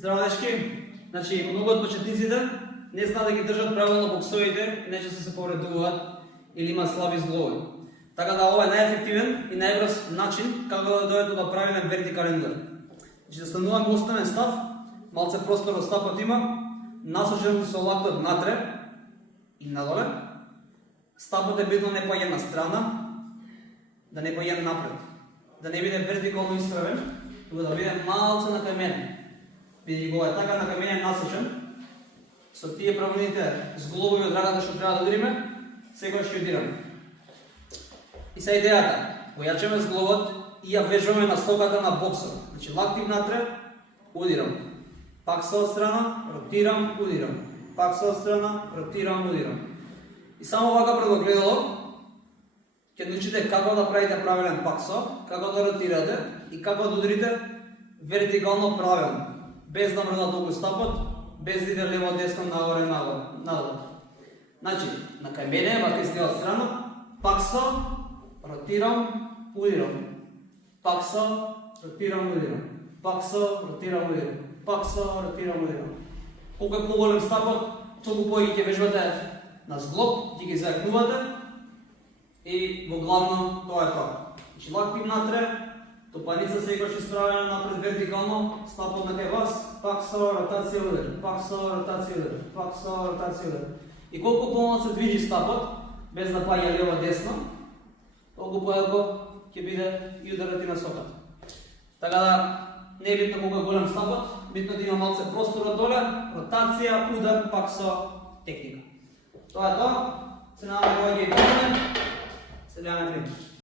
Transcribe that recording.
Здраво дечки, значи многу од почетниците не знаат да ги држат правилно боксовите и нечесто се повредуваат или имаат слаби зглоби. Така да ова е најефективен и најбрз начин како да дојдете до правилен вертикален удар. Значи да стануваме уставен став, малце простор од стапот има, насочен со лактот натре и надоле. Стапот е битно не поаѓа на страна, да не поаѓа напред, да не биде вертикално исправен, туку да биде малце на кај мене. Бидејќи кога е така на кај мене насочен, со тие правилните зглобови од раката што треба да удариме, секогаш ќе удираме. И са идејата, појачаме зглобот и ја вежуваме на стоката на боксот. Значи лакти натре, удирам. Пак се отстрана, ротирам, удирам. Пак се отстрана, ротирам, удирам. И само вака пред огледало ќе научите како да правите правилен паксо, како да ротирате и како да ударите вертикално правилно, без да мрда толку стапот, без да иде лево десно нагоре надолу. Значи, на кај мене, вака изгледа од страна, паксо, ротирам, удирам. Паксо, ротирам, удирам. Паксо, ротирам, удирам. Паксо, ротирам, удирам. Колку е поголем стапот, толку повеќе ќе вежбате на зглоб, ќе ги зајакнувате и во главно тоа е тоа. Значи лакти натре, топаница секогаш исправена напред вертикално, стапот на кај вас, паксо, ротација, удар. Паксо, ротација, удар. Паксо, ротација, удар. И колку помалку се движи стапот, без да паѓа лево десно, толку поелко ќе биде и ударот и на соката. Така да не е битно колку е голем стапот, битно да има малце простор од доле, ротација, удар, паксо, техника. Тоа е тоа. Се надевам дека ќе ги помогне. Се гледаме.